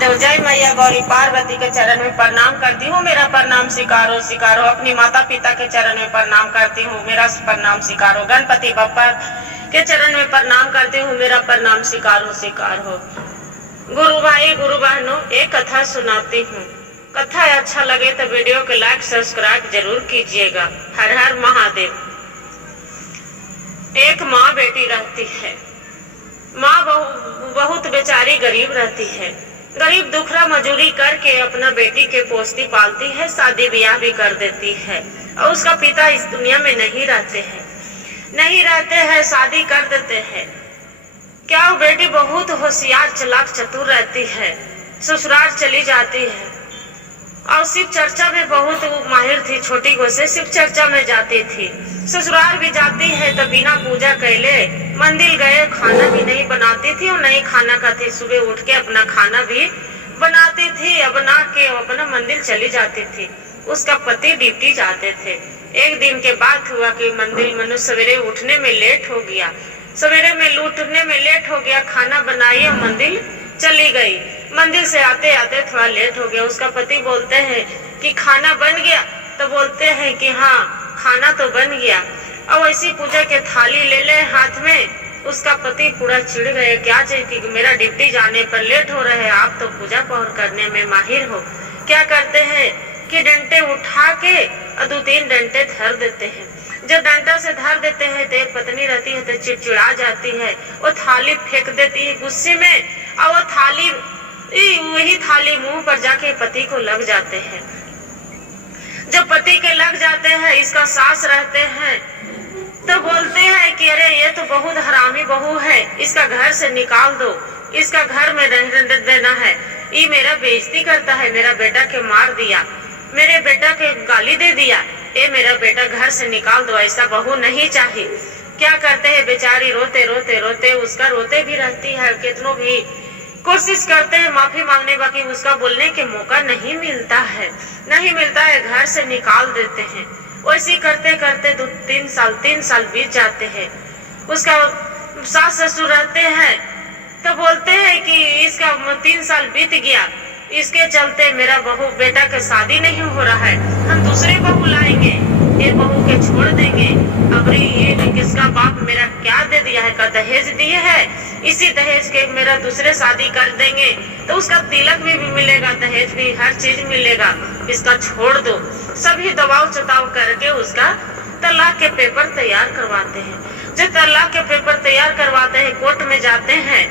महादेव। जय मैया गौरी पार्वती के चरण में प्रणाम करती हूँ, मेरा प्रणाम स्वीकारो स्वीकारो। अपनी माता पिता के चरण में प्रणाम करती हूँ, मेरा प्रणाम स्वीकारो। गणपति बप्पा के चरण में प्रणाम करती हूँ, मेरा प्रणाम स्वीकारो स्वीकारो। गुरु भाई गुरु बहनों, एक कथा सुनाती हूँ। कथा अच्छा लगे तो वीडियो को लाइक सब्सक्राइब जरूर कीजिएगा। हर हर महादेव। एक माँ बेटी रहती है। माँ बहुत बेचारी गरीब रहती है। गरीब दुखरा मजूरी करके अपना बेटी के पोसती पालती है, शादी ब्याह भी कर देती है। और उसका पिता इस दुनिया में नहीं रहते हैं, शादी कर देते हैं। क्या वो बेटी बहुत होशियार चालाक चतुर रहती है। ससुराल चली जाती है और शिव चर्चा में बहुत माहिर थी। छोटी गो से शिव चर्चा में जाती थी। ससुराल भी जाती है तो बिना पूजा कैले मंदिर गए, खाना भी नहीं बनाती थी और नहीं खाना खाती। सुबह उठ के अपना खाना भी बनाती थी, बना के अपना मंदिर चली जाती थी। उसका पति ड्यूटी जाते थे। एक दिन के बाद हुआ कि मंदिर मनुष्य सवेरे उठने में लेट हो गया। खाना बनाई और मंदिर चली गई। मंदिर से आते आते थोड़ा लेट हो गया। उसका पति बोलते हैं कि खाना बन गया, तो बोलते हैं कि हाँ खाना तो बन गया। और ऐसी पूजा के थाली ले ले हाथ में। उसका पति पूरा चिढ़ गए, क्या चाहिए कि मेरा ड्यूटी जाने पर लेट हो रहे हैं, आप तो पूजा पाठ करने में माहिर हो। क्या करते हैं कि डंडे उठा के और 2-3 डंडे धर देते हैं। जब डंडा से धर देते हैं तो एक पत्नी रहती है तो चिड़चिड़ा जाती है, वो थाली फेंक देती है गुस्से में। और वही थाली मुंह पर जाके पति को लग जाते हैं। जब पति के लग जाते हैं, इसका सास रहते हैं तो बोलते हैं कि अरे ये तो बहुत हरामी बहू है, इसका घर से निकाल दो, इसका घर में रहने देना है। ये मेरा बेइज्जती करता है, मेरा बेटा के मार दिया, मेरे बेटा के गाली दे दिया, ये मेरा बेटा घर से निकाल दो, ऐसा बहू नहीं चाहिए। क्या करते हैं बेचारी रोते उसका रोते भी रहती है। कितनों भी कोशिश करते हैं माफी मांगने, बाकी उसका बोलने के मौका नहीं मिलता है, घर से निकाल देते हैं। वैसे करते करते 3 साल बीत जाते हैं। उसका सास ससुर रहते हैं तो बोलते हैं कि इसका 3 साल बीत गया, इसके चलते मेरा बहू बेटा का शादी नहीं हो रहा है, हम दूसरे बहू लाएंगे, ये बहू के छोड़ देंगे। अब ये किसका बाप मेरा क्या दे दिया है, का दहेज दिए है, इसी दहेज के मेरा दूसरे शादी कर देंगे तो उसका तिलक भी मिलेगा, दहेज भी, हर चीज मिलेगा, इसका छोड़ दो। सभी दबाव चताव करके उसका तलाक के पेपर तैयार करवाते हैं। जब तलाक के पेपर तैयार करवाते हैं, कोर्ट में जाते हैं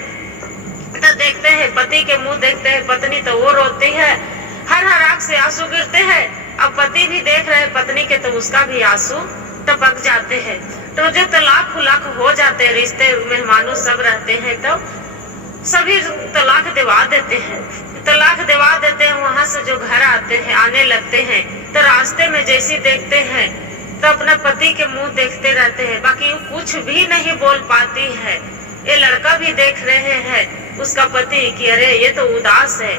तो देखते हैं पति के मुंह देखते हैं, पत्नी तो वो रोती है, हर आंख से आंसू गिरते हैं। अब पति भी देख रहे पत्नी के तो उसका भी आंसू टपक जाते हैं। तो जब तलाक खुलाक हो जाते हैं, रिश्ते मेहमानों सब रहते हैं तो सभी तलाक दिवा देते हैं। वहाँ से जो घर आने लगते हैं तो रास्ते में जैसी देखते हैं तो अपना पति के मुंह देखते रहते हैं, बाकी कुछ भी नहीं बोल पाती है। ये लड़का भी देख रहे हैं उसका पति कि अरे ये तो उदास है।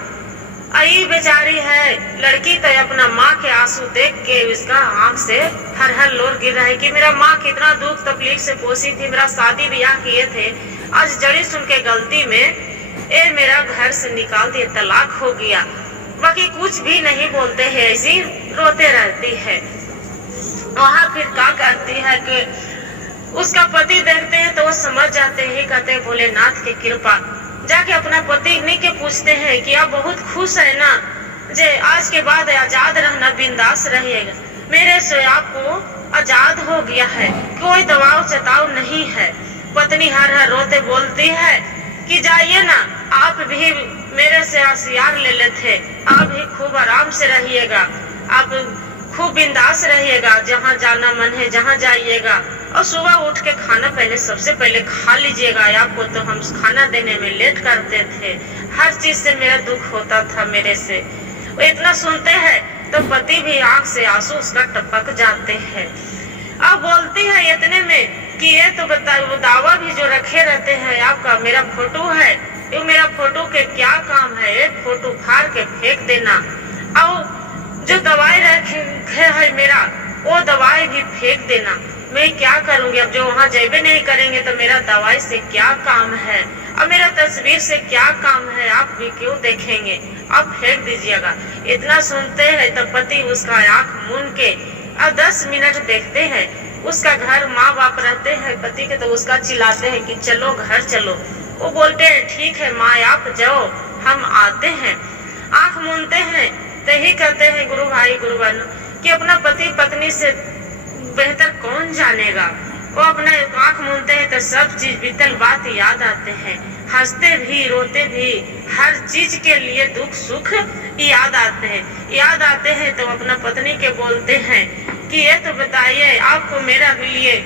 आई बेचारी है लड़की तो अपना माँ के आंसू देख के उसका आंख से हर लोर गिर रहा है कि मेरा माँ कितना दुख तकलीफ से पोसी थी, मेरा शादी ब्याह किए थे, आज जड़ी सुन के गलती में ये मेरा घर से निकाल दिया, तलाक हो गया। बाकी कुछ भी नहीं बोलते हैं, ऐसी रोते रहती है। वहाँ फिर क्या करती है कि उसका पति देखते हैं तो वो समझ जाते हैं, कहते हैं भोलेनाथ की कृपा। जाके अपना पति के पूछते हैं कि आप बहुत खुश है ना, जे आज के बाद आजाद रहना, बिंदास रहिएगा, मेरे से आपको आजाद हो गया है, कोई दबाव चताव नहीं है। पत्नी हर रोते बोलती है कि जाइए ना, आप भी मेरे से होशियार ले लेते, आप भी खूब आराम से रहिएगा, आप खूब बिंदास रहिएगा, जहाँ जाना मन है जहाँ जाइएगा, और सुबह उठ के खाना सबसे पहले खा लीजिएगा। आपको तो हम खाना देने में लेट करते थे, हर चीज से मेरा दुख होता था मेरे से। वो इतना सुनते हैं तो पति भी आंख से आंसू उसका टपक जाते हैं। अब बोलती है इतने में कि ये तो वो दावा भी जो रखे रहते हैं आपका मेरा फोटो है, ये मेरा फोटो के क्या काम है, एक फोटो फाड़ के फेंक देना, और जो दवाई रखे है मेरा वो दवाई भी फेंक देना। मैं क्या करूंगी, अब जो वहाँ जेबे नहीं करेंगे तो मेरा दवाई से क्या काम है। अब मेरा तस्वीर से क्या काम है, आप भी क्यों देखेंगे, आप फेंक दीजिएगा। इतना सुनते हैं तो पति उसका आंख मूंद के अब 10 मिनट देखते हैं। उसका घर माँ बाप रहते हैं पति के, तो उसका चिल्लाते हैं कि चलो घर चलो। वो बोलते हैं ठीक है माँ आप जाओ, हम आते हैं। आंख मूंदते हैं तो ही कहते हैं गुरु भाई गुरु बहन कि अपना पति पत्नी से बेहतर कौन जानेगा। वो अपने आंख मूंदते हैं तो सब चीज बीतल बात याद आते हैं, हंसते भी रोते भी, हर चीज के लिए दुख सुख याद आते हैं तो अपना पत्नी के बोलते हैं कि ये तो बताइए आपको मेरा लिए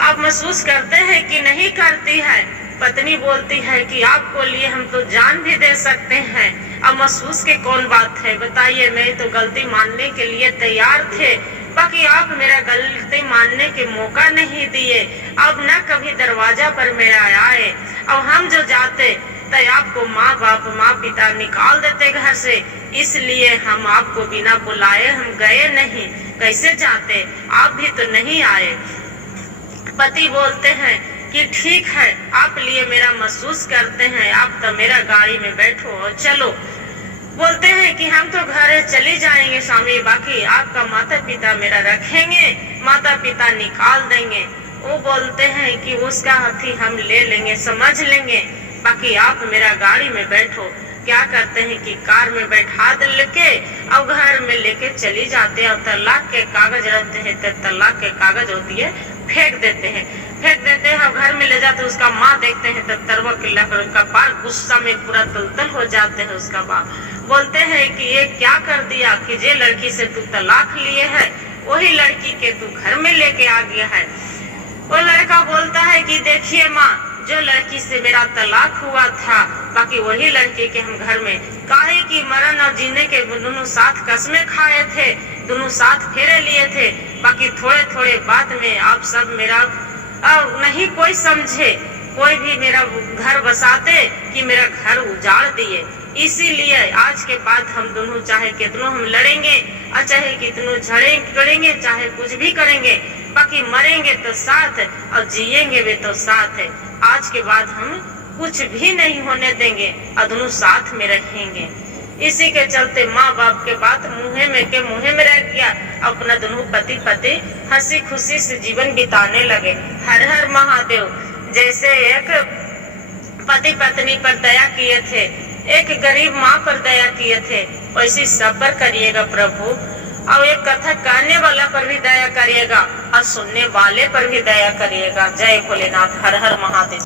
आप महसूस करते हैं कि नहीं करती है। पत्नी बोलती है कि आपको लिए हम तो जान भी दे सकते हैं, अब महसूस की कौन बात है, बताइए मैं तो गलती मानने के लिए तैयार थे, बाकी आप मेरा गलती मानने के मौका नहीं दिए। अब न कभी दरवाजा पर मेरा आए, अब हम जो जाते तो आपको माँ बाप माँ पिता निकाल देते घर से, इसलिए हम आपको बिना बुलाए हम गए नहीं, कैसे जाते, आप भी तो नहीं आए। पति बोलते हैं कि ठीक है आप लिए मेरा महसूस करते हैं, आप तो मेरा गाड़ी में बैठो और चलो। बोलते हैं कि हम तो घर चले जाएंगे स्वामी, बाकी आपका माता पिता मेरा रखेंगे, माता पिता निकाल देंगे। वो बोलते हैं कि उसका हाथी हम ले लेंगे समझ लेंगे, बाकी आप मेरा गाड़ी में बैठो। क्या करते हैं कि कार में बैठा लेके और घर में लेके चली जाते हैं। और तलाक के कागज रहते हैं तो तलाक के कागज होती है फेंक देते हैं और घर में ले जाते हैं। उसका माँ देखते हैं तो तरवा का बार गुस्सा में पूरा तलतल हो जाते हैं। उसका बाप बोलते हैं कि ये क्या कर दिया कि जे लड़की से तू तलाक लिए है वही लड़की के तू घर में लेके आ गया है। वो लड़का बोलता है कि देखिए माँ, जो लड़की से मेरा तलाक हुआ था बाकी वही लड़की के हम घर में, काहे की मरण और जीने के दोनों साथ कसमें खाए थे, दोनों साथ फेरे लिए थे, बाकी थोड़े थोड़े बात में आप सब मेरा नहीं कोई समझे, कोई भी मेरा घर बसाते कि मेरा घर उजाड़ दिए। इसीलिए आज के बाद हम दोनों चाहे कितनों हम लड़ेंगे और चाहे कितनों झगड़ेंगे, चाहे कुछ भी करेंगे, बाकी मरेंगे तो साथ और जिएंगे भी तो साथ है। आज के बाद हम कुछ भी नहीं होने देंगे और दोनों साथ में रहेंगे। इसी के चलते माँ बाप के बात मुँह में रह गया। अपना दोनों पति पत्नी हंसी खुशी से जीवन बिताने लगे। हर हर महादेव। जैसे एक पति पत्नी पर दया किए थे, एक गरीब माँ पर दया किए थे, वैसी सब पर करिएगा प्रभु। और एक कथा कहने वाला पर भी दया करिएगा और सुनने वाले पर भी दया करिएगा। जय भोलेनाथ। हर हर महादेव।